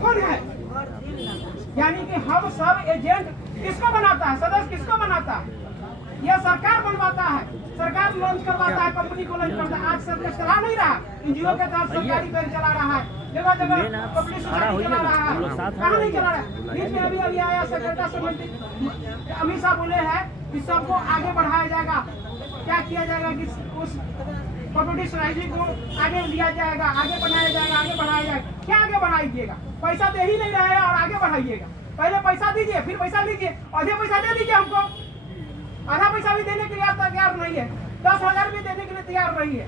कौन है? यानी कि हम सब एजेंट किसको बनाता है? सदस्य किसको बनाता है? यह सरकार बनवाता है, सरकार लॉन्च करवाता है, कंपनी को लॉन्च करता है। आज सरकार चला नहीं रहा, एनजीओ के तहत सरकारी बैंक चला रहा है, जगह जगह पब्लिक सोसाइटी चला रहा है, कहाँ नहीं चला रहा है? बीच में अभी आया सेक्रेटरी समिति अमित शाह बोले हैं कि सबको आगे बढ़ाया जाएगा। क्या किया जाएगा कि उस प्रॉपर्टी सोसाइटी को आगे लिया जाएगा, आगे बनाया जाएगा, आगे बढ़ाया जाएगा। क्या आगे बढ़ाइएगा? पैसा दे ही नहीं रहे और आगे बढ़ाइएगा। पहले पैसा दीजिए, फिर पैसा लीजिए, आधे पैसा दे दीजिए हमको। आधा पैसा भी देने के लिए आप तैयार नहीं है, 10,000 भी देने के लिए तैयार नहीं है।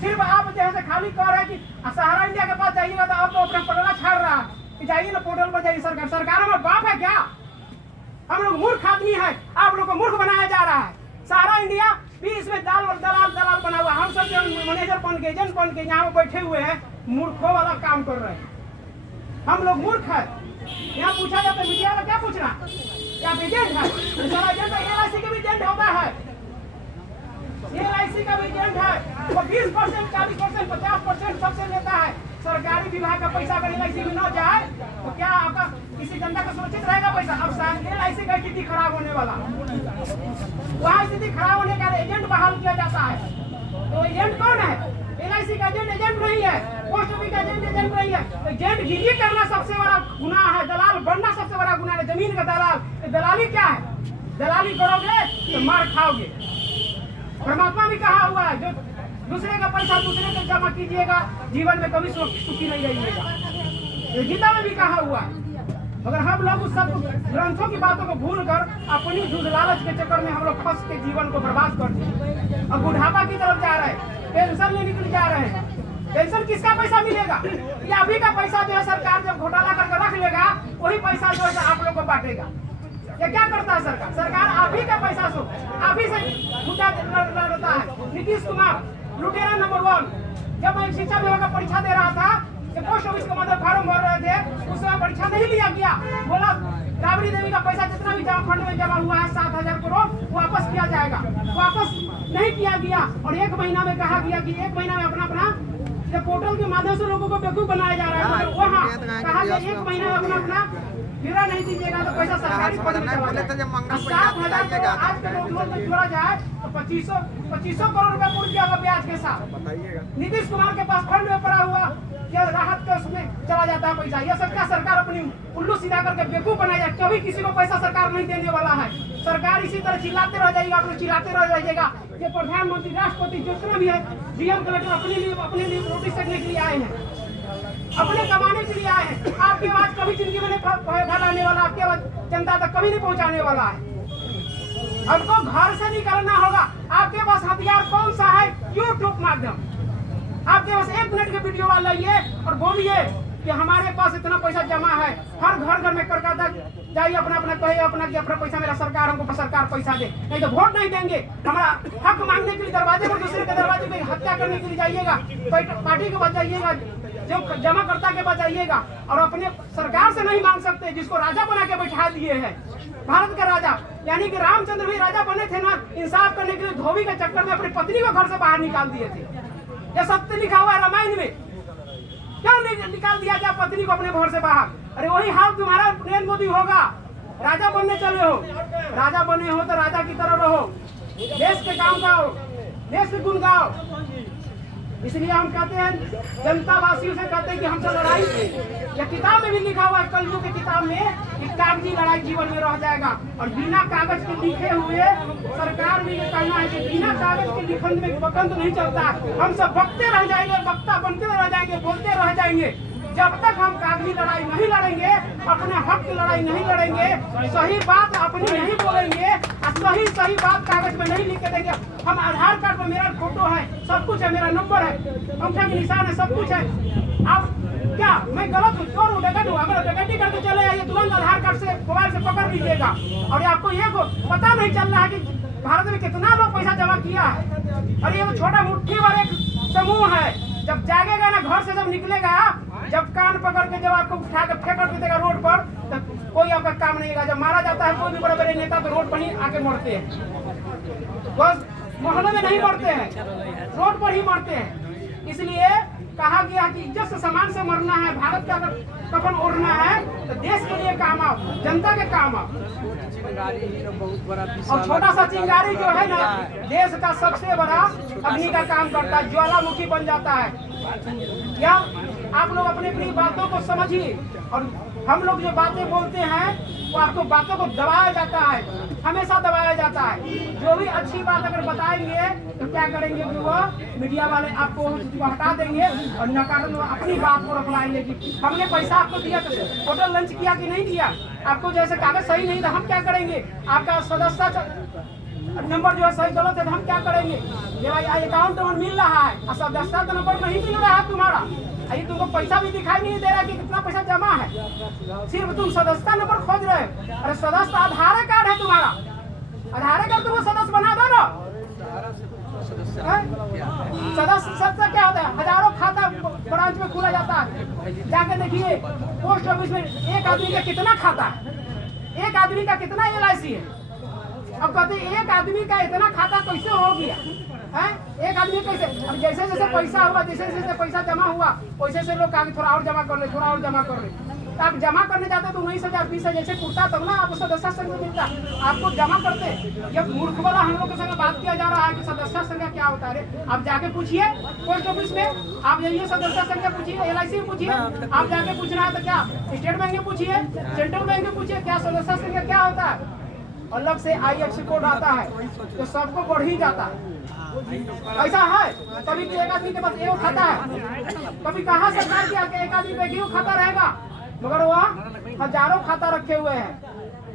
सिर्फ आप जैसे खाली कह रहे हैं कि सहारा इंडिया के पास जाइएगा तो आप तो अपना पटना छाड़ रहा है, जाइए ना पोर्टल पर जाइए। सरकार हमारा बाप है क्या? हम लोग मूर्ख आदमी है, आप लोग को मूर्ख बनाया जा रहा है। सहारा इंडिया भी इसमें दलाल बना हुआ। हम सब जो मैनेजर बन के, एजेंट बन के यहाँ बैठे हुए हैं, मूर्खों वाला काम कर रहे हैं। हम लोग मूर्ख है। यहाँ पूछा जाता है मीडिया वाला, क्या पूछना? क्या एजेंट है? एजेंट LIC का भी एजेंट होता है, LIC का भी एजेंट है। वो 20%, 40%, 50% सबसे लेता है। सरकारी विभाग का पैसा अगर LIC में न जाए तो क्या आपका किसी जनता का सुरक्षित रहेगा पैसा? अब LIC का स्थिति खराब होने वाला, वहाँ स्थिति खराब होने का एजेंट बहाल किया जाता है। तो एजेंट कौन है? LIC का एजेंट नहीं है, पोस्ट ऑफिस का एजेंट नहीं है। एजेंट गिरी करना सबसे बड़ा गुनाह है, दलाल बनना सबसे बड़ा गुनाह है। जमीन का दलाल, दलाली क्या है? दलाली करोगे तो मार खाओगे। परमात्मा भी कहा हुआ है, जो दूसरे का पैसा दूसरे को जमा कीजिएगा, जीवन में कभी सुखी नहीं रहिएगा। गीता में भी कहा हुआ है। मगर हम लोग उस सब ग्रंथों की बातों को भूलकर अपनी झूठ लालच के चक्कर में हम लोग फंस के जीवन को बर्बाद कर दिए। अब बुढ़ापा की तरफ जा रहे हैं, पेंशन लेने के लिए जा रहे हैं। पेंशन किसका पैसा मिलेगा? ये अभी का पैसा जो है सरकार जब घोटाला करके रख लेगा, वही पैसा जो है आप लोग को बांटेगा। ये क्या करता है सरकार? सरकार आप ही का पैसा सो आप ही से मुद्दा लड़ता है। नीतीश कुमार लुटेरा नंबर 1। जब मैं शिक्षा विभाग का परीक्षा दे रहा था, जब पोस्ट ऑफिस के मदद फॉर्म भर रहे थे, उस समय परीक्षा नहीं लिया गया। बोला राबड़ी देवी का पैसा जितना भी जमा फंड में जमा हुआ है 7,000 करोड़ वापस किया जाएगा। वापस नहीं किया गया और 1 महीना में कहा गया कि 1 महीना में अपना जब पोर्टल के माध्यम से लोगों को बेवकूफ बनाया जा रहा है, वहाँ कहा गया 1 महीना में अपना विवरण नहीं दीजिएगा तो पैसा सरकारी पद में चला जाएगा। 7,000 करोड़ आज के नोट में जोड़ा जाए तो 2500 करोड़ रुपया पूर्व किया होगा ब्याज के साथ। नीतीश कुमार के पास फंड में पड़ा हुआ या राहत के उसमें चला जाता है पैसा। यह सब क्या सरकार अपनी उल्लू सीधा करके बेवकूफ बनाया जाए? कभी किसी को पैसा सरकार नहीं देने वाला है। सरकार इसी तरह चिल्लाते रह जाएगा, आप लोग चिल्लाते रह जाइएगा। ये प्रधानमंत्री, राष्ट्रपति जितना भी है, DM कलेक्टर अपने लिए रोटी सेकने के लिए आए हैं, अपने कमाने के लिए आए हैं। आपकी आवाज कभी जिंदगी में नहीं फैलाने वाला, आपकी आवाज जनता तक कभी नहीं पहुंचाने वाला है। हमको घर से निकलना होगा। आपके पास हथियार कौन सा है? YouTube माध्यम। आपके पास 1 मिनट के वीडियो वाला लाइए और बोलिए कि हमारे पास इतना पैसा जमा है। हर घर में करता जाइए, अपना कहिए अपना कि अपना पैसा मेरा सरकार, हमको सरकार पैसा दे, नहीं तो वोट नहीं देंगे। हमारा हक मांगने के लिए दरवाजे पर, दूसरे के दरवाजे पे हत्या करने के लिए जाइएगा, पार्टी के पास जाइएगा, जो जमा करता के पास जाइएगा। और अपने सरकार से नहीं मांग सकते जिसको राजा बना के बैठा दिए हैं, भारत के राजा। यानी कि रामचंद्र भी राजा बने थे ना, इंसाफ करने के लिए धोबी के चक्कर में अपनी पत्नी को घर से बाहर निकाल दिए थे। यह सत्य लिखा हुआ है रामायण में। क्यों निकाल दिया जाए पत्नी को अपने घर से बाहर? अरे वही हाल तुम्हारा नरेंद्र मोदी होगा। राजा बनने चले हो, राजा बने हो तो राजा की तरह रहो, देश के काम गाओ, देश के गुण गाओ। इसलिए हम कहते हैं, जनता वासियों से कहते हैं कि हमसे लड़ाई। यह किताब में भी लिखा हुआ है, कलयुग की किताब में, कि कागजी लड़ाई जीवन में रह जाएगा। और बिना कागज के लिखे हुए सरकार भी कहना है कि बिना कागज के लिखन में वकंत नहीं चलता। हम सब बकते रह जाएंगे, वक्ता बनते रह जाएंगे, बोलते रह जाएंगे। जब तक हम कागजी लड़ाई नहीं लड़ेंगे, अपने हक की लड़ाई नहीं लड़ेंगे, सही बात अपनी नहीं बोलेंगे, सही बात कागज में नहीं लिख के देंगे। हम आधार कार्ड पर मेरा फोटो है, सब कुछ है, मेरा नंबर है, अंगूठा के निशान है, सब कुछ है। अब क्या मैं गलत हूँ, चोर हूँ, डकैत हूँ? अगर डकैती करके चले आइए, तुरंत आधार कार्ड से, मोबाइल से पकड़ लीजिएगा। और आपको ये पता नहीं चल रहा है कि भारत में कितना लोग पैसा जमा किया है। और ये छोटा मुट्ठी वाले समूह है। जब जागेगा ना, घर से जब निकलेगा, जब कान पकड़ के जब आपको उठा के फेंक देगा रोड पर, तब कोई आपका काम नहीं होगा। जब मारा जाता है कोई भी बड़े बड़े नेता, तो रोड पर ही आके मरते हैं, बस मोहल्ले में नहीं मरते हैं, रोड पर ही मरते हैं। इसलिए कहा गया कि इज्जत से सामान से मरना है, भारत का अगर कफन ओढ़ना है तो देश के लिए काम आओ, जनता के काम आओ। और छोटा सा चिंगारी जो है ना देश का सबसे बड़ा अग्नि का काम करता है, ज्वालामुखी बन जाता है। क्या आप लोग अपनी अपनी बातों को समझिए, और हम लोग जो बातें बोलते हैं वो आपको बातों को दबाया जाता है, हमेशा दबाया जाता है। जो भी अच्छी बात अगर बताएंगे तो क्या करेंगे कि वो मीडिया वाले आपको हटा देंगे और नकारात्मक अपनी बात को रखवाएंगे कि हमने पैसा आपको दिया तो होटल लंच किया कि नहीं दिया, आपको जैसे कागज सही नहीं था हम क्या करेंगे, आपका सदस्य नंबर जो है सही गलत है तो हम क्या करेंगे, ये भाई अकाउंट नंबर मिल रहा है और सदस्य का नंबर नहीं मिल रहा है तुम्हारा, ये तुमको पैसा भी दिखाई नहीं दे रहा कि कितना पैसा जमा है, सिर्फ तुम सदस्य नंबर खोज रहे हो। अरे सदस्य आधार कार्ड है तुम्हारा, आधार कार्ड तुमको सदस्य बना दो ना। सदस्य क्या होता है, हजारों खाता ब्रांच में खुला जाता है, जाके देखिए पोस्ट ऑफिस में एक आदमी का कितना खाता है, एक आदमी का कितना LIC है। अब कहते हैं एक आदमी का इतना खाता कैसे हो गया है, एक आदमी कैसे, अब जैसे जैसे पैसा हुआ, जैसे जैसे पैसा जमा हुआ वैसे वैसे लोग कहा थोड़ा और जमा कर ले, थोड़ा और जमा कर ले। तो आप जमा करने जाते तो 19,000 20,000 जैसे कुर्ता तब ना आपको सदस्य संघ मिलता, आपको जमा करते। ये मूर्ख वाला हम लोग के संग बात किया जा रहा है कि सदस्य संघ क्या होता है। आप जाके पूछिए पोस्ट ऑफिस में, आप जाइए सदस्य संघ पूछिए, LIC में पूछिए, आप जाके पूछना है तो क्या स्टेट बैंक में पूछिए, सेंट्रल बैंक में पूछिए क्या सदस्य संघ क्या होता है। अलग से IFSC कोड आता है तो सबको बढ़ ही जाता है। ऐसा है कभी एक आदमी के पास एक खाता है, कभी कहा सरकार की आके एक आदमी पे एक खाता रहेगा, मगर वह हजारों खाता रखे हुए हैं,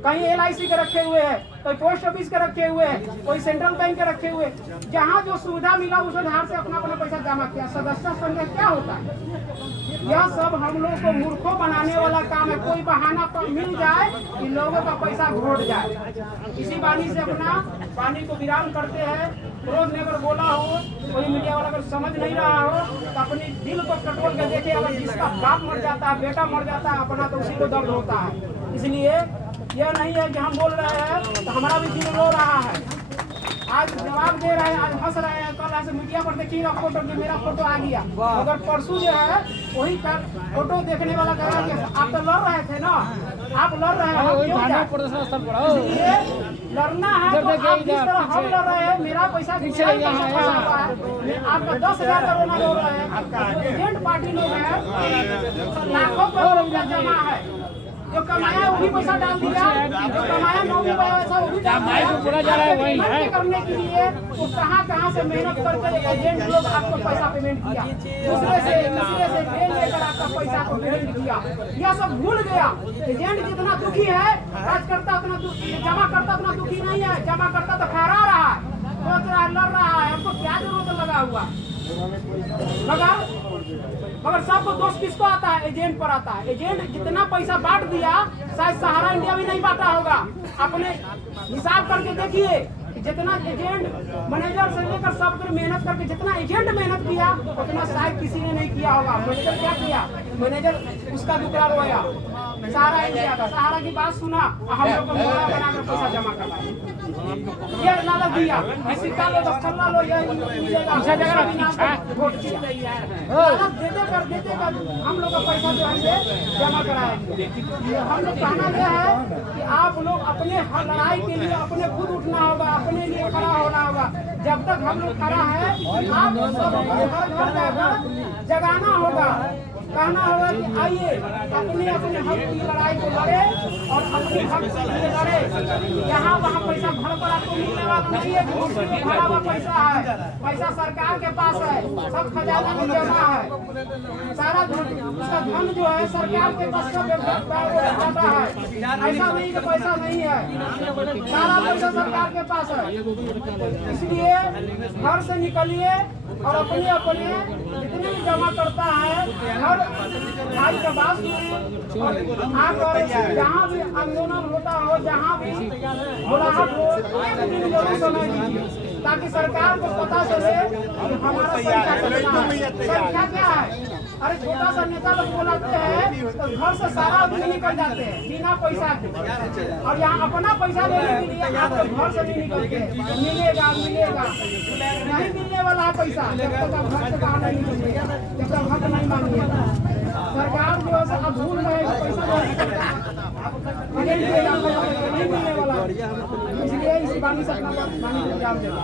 कहीं LIC के रखे हुए हैं, कोई पोस्ट ऑफिस के रखे हुए हैं, कोई सेंट्रल बैंक के रखे हुए, जहाँ जो सुविधा मिला उस आधार से अपना अपना पैसा जमा किया। सदस्य संघ क्या होता है, यह सब हम लोग को मूर्खों बनाने वाला काम है। कोई बहाना मिल जाए कि लोगों का पैसा घोट जाए, इसी वाणी से अपना वाणी को विराम करते हैं। रोज ने अगर बोला हो, कोई मीडिया वाला अगर समझ नहीं रहा हो तो अपनी दिल को कंट्रोल कर देखे। अगर जिसका बाप मर जाता है, बेटा मर जाता है अपना, तो उसी को दर्द होता है। इसलिए यह नहीं है कि हम बोल रहे हैं तो हमारा भी दिल रो रहा है, आज जवाब दे रहे हैं, आज हंस रहे हैं, कल ऐसे मीडिया पर देखिएगा फोटो कि मेरा फोटो आ गया, अगर परसों जो है वही फोटो देखने वाला कहेगा कि आप तो लड़ रहे थे ना, आप लड़ रहे हैं, इसलिए लड़ना है तो आप जिस तरह हम लड़ रहे हैं, मेरा पैसा आपका 10,000 करोड़ रो रहे हैं। एजेंट पार्टी लोग हैं, लाखों करोड़ रुपया जमा है, जो कमाया वही पैसा डाल दिया, जो कमाया नहीं पैसा वही करने के लिए वो कहाँ से मेहनत करके एजेंट लोग आपको पैसा पेमेंट किया, दूसरे से ट्रेन लेकर आपका पैसा को पेमेंट किया। यह सब भूल गया। एजेंट जितना दुखी है कार्यकर्ता उतना जमा करता उतना दुखी नहीं है, जमा करता तो फहरा रहा है, सोच रहा है, लड़ रहा है, हमको क्या जरूरत लगा हुआ। मगर सबको दोष किसको आता है, एजेंट पर आता है। एजेंट जितना पैसा बांट दिया शायद सहारा इंडिया भी नहीं बांटा होगा। अपने हिसाब करके देखिए, जितना एजेंट मैनेजर से लेकर सब मेहनत करके जितना एजेंट मेहनत किया उतना शायद किसी ने नहीं किया होगा। मैनेजर क्या किया, मैनेजर उसका दुकड़ा रोया, सहारा इंडिया का, सहारा की बात सुना, हम लोग को मोड़ा बनाकर पैसा जमा करवाया, ये लालच दिया, सिक्का लो, दफ्तर लो, ये मिलेगा, वोट किया, देते कर हम लोग का पैसा जो है जमा कराएंगे। हम लोग कहना यह है कि आप लोग अपने लड़ाई के लिए अपने खुद उठना होगा, अपने लिए खड़ा होना होगा। जब तक हम लोग खड़ा है आप सब घर घर जाकर जगाना होगा, कहना होगा कि आइए अपने अपने हक की लड़ाई को लड़े और अपने हक के लिए लड़े। यहाँ वहाँ पैसा भर कर आपको मिलने वाला नहीं है, भरा हुआ पैसा है, पैसा सरकार के पास है, सब खजाना में जमा है, सारा धन, उसका धन जो है सरकार के पास सब जाता है। ऐसा नहीं कि पैसा नहीं है, सारा पैसा सरकार के पास है। इसलिए घर से निकलिए और अपने अपने जितने भी जमा करता है हर भाई का बात सुनिए, और आकर जहाँ भी आंदोलन होता हो, जहाँ भी बुलाहट हो, एक दिन जरूर समय दीजिए ताकि सरकार को पता चले कि हमारा संख्या क्या है। अरे छोटा सा नेता लोग बोलाते हैं तो घर से सारा आदमी निकल जाते हैं बिना पैसा के, और यहाँ अपना पैसा लेने के लिए आप तो घर से नहीं निकलते। मिलेगा मिलेगा नहीं मिलने वाला है पैसा जब तक आप घर से बाहर नहीं निकलेगा, जब तक हक नहीं मांगिएगा। सरकार जो है अब भूल रहे हैं पैसा नहीं मिलने वाला, इसलिए इसी बानी से अपना बानी को जाम देगा।